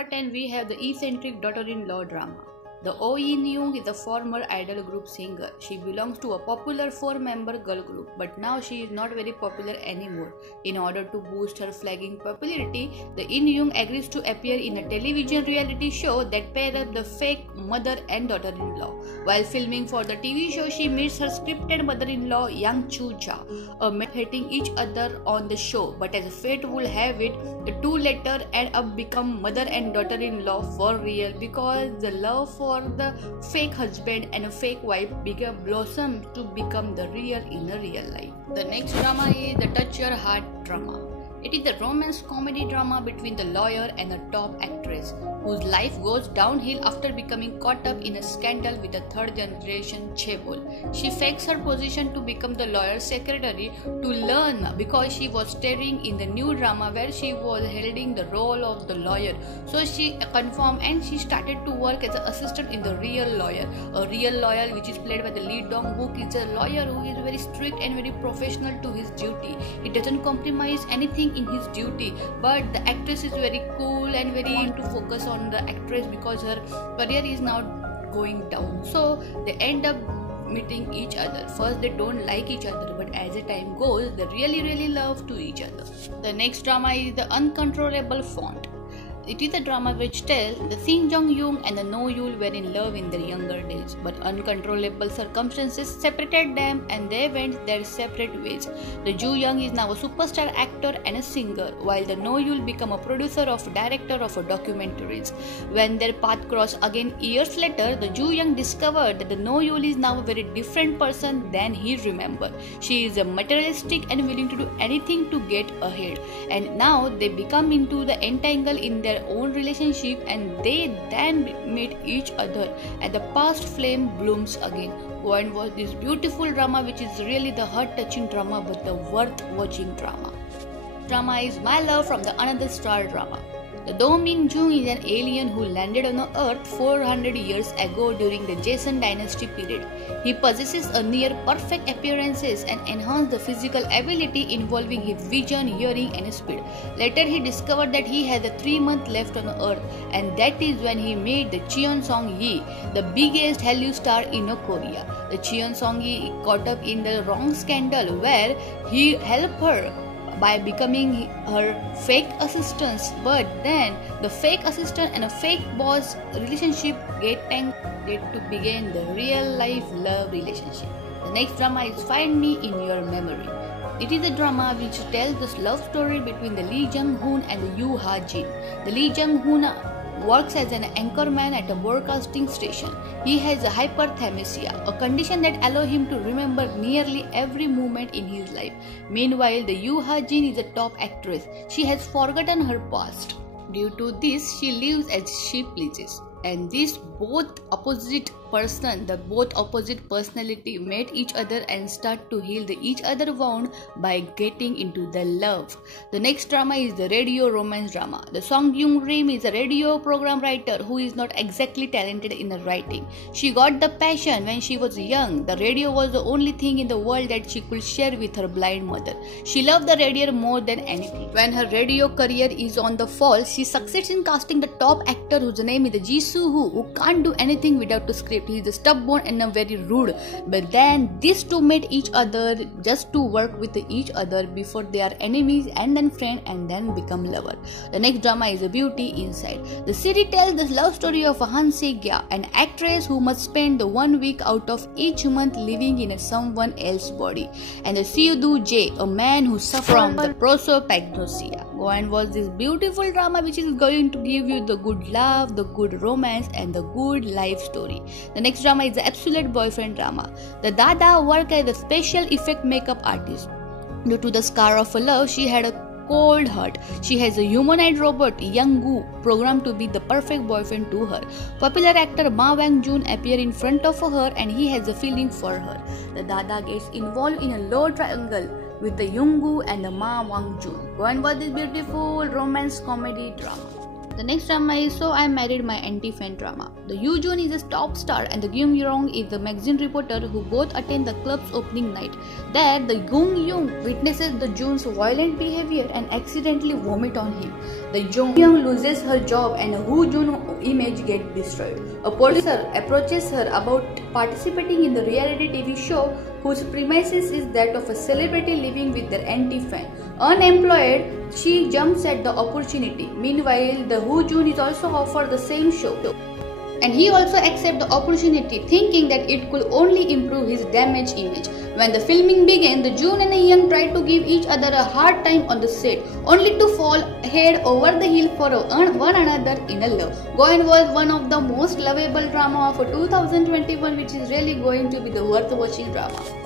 number 10, we have the eccentric daughter-in-law drama. The Oh In-young is a former idol group singer. She belongs to a popular 4-member girl group, but now she is not very popular anymore. In order to boost her flagging popularity, the In-young agrees to appear in a television reality show that pairs up the fake mother and daughter-in-law. While filming for the TV show, she meets her scripted mother-in-law Yang Chu-ja, hating each other on the show. But as fate will have it, the two later end up become mother and daughter-in-law for real, because the love for the fake husband and a fake wife blossom to become the real in a real life. The next drama is the Touch Your Heart drama. It is a romance comedy drama between the lawyer and a top actress whose life goes downhill after becoming caught up in a scandal with a third-generation chaebol. She fakes her position to become the lawyer's secretary to learn, because she was starring in the new drama where she was holding the role of the lawyer. So she conformed and she started to work as an assistant in the real lawyer. A real lawyer which is played by the Lee Dong-wook is a lawyer who is very strict and very professional to his duty. He doesn't compromise anything in his duty, but the actress is very cool and very into focus on the actress because her career is now going down. So they end up meeting each other. First they don't like each other, but as the time goes they really love to each other. The next drama is the Uncontrollable Font. It is a drama which tells the Shin Jong-young and the No Yul were in love in their younger days, but uncontrollable circumstances separated them and they went their separate ways. The Joo-young is now a superstar actor and a singer, while the No Yul become a producer or director of documentaries. When their path crossed again years later, the Joo-young discovered that the No Yul is now a very different person than he remembered. She is a materialistic and willing to do anything to get ahead, and now they become into the entangle in their own relationship, and they then meet each other and the past flame blooms again. Go and watch this beautiful drama, which is really the heart-touching drama but the worth watching drama. Drama is My Love from the Another Star drama. The Do Min-jung is an alien who landed on Earth 400 years ago during the Joseon dynasty period. He possesses a near-perfect appearances and enhanced the physical ability involving his vision, hearing and speed. Later he discovered that he had 3 months left on Earth, and that is when he met the Cheon Song-yi, the biggest Hallyu star in Korea. The Cheon Song-yi caught up in the wrong scandal where he helped her by becoming her fake assistant, but then the fake assistant and a fake boss relationship get to begin the real life love relationship. The next drama is Find Me in Your Memory. It is a drama which tells the love story between the Lee Jung-hoon and the Yoo Ha-jin. The Lee Jung-hoon works as an anchorman at a broadcasting station. He has hyperthymesia, a condition that allows him to remember nearly every moment in his life. Meanwhile, the Yoo Ha-jin is a top actress. She has forgotten her past. Due to this, she lives as she pleases. And these both opposite personality meet each other and start to heal each other wound by getting into the love. The next drama is the radio romance drama. The Song Gyung-rim is a radio program writer who is not exactly talented in the writing. She got the passion when she was young. The radio was the only thing in the world that she could share with her blind mother. She loved the radio more than anything. When her radio career is on the fall, she succeeds in casting the top actor whose name is Ji Soo-woo, who can't do anything without a script. He is stubborn and very rude. But then these two meet each other just to work with each other before they are enemies and then friends and then become lovers. The next drama is Beauty Inside. The series tells the love story of Han Se-gya, an actress who must spend the 1 week out of each month living in someone else's body, and the Seo-do Jae, a man who suffers from the prosopagnosia. Go and watch this beautiful drama which is going to give you the good love, the good romance and the good life story. The next drama is the Absolute Boyfriend drama. The Dada worked as a special effect makeup artist. Due to the scar of love, she had a cold heart. She has a humanoid robot, Young-gu, programmed to be the perfect boyfriend to her. Popular actor Ma Wang-jun appears in front of her and he has a feeling for her. The Dada gets involved in a love triangle with the Young-gu and the Ma Wang-jun. Go and watch this beautiful romance comedy drama. The next drama is So I Married My Anti-Fan drama. The Yoo Jun is a top star and the Gyung Yong is the magazine reporter who both attend the club's opening night. There, the Gyung Young witnesses the Jun's violent behavior and accidentally vomit on him. The Jong Young loses her job and Woo Jun image gets destroyed. A producer approaches her about participating in the reality TV show whose premises is that of a celebrity living with their anti-fan. Unemployed, she jumps at the opportunity. Meanwhile, the Woo Jun is also offered the same show. And he also accepts the opportunity, thinking that it could only improve his damaged image. When the filming began, the Jun and Young tried to give each other a hard time on the set, only to fall head over the heel for one another in a love. Goen was one of the most lovable drama of 2021, which is really going to be the worth watching drama.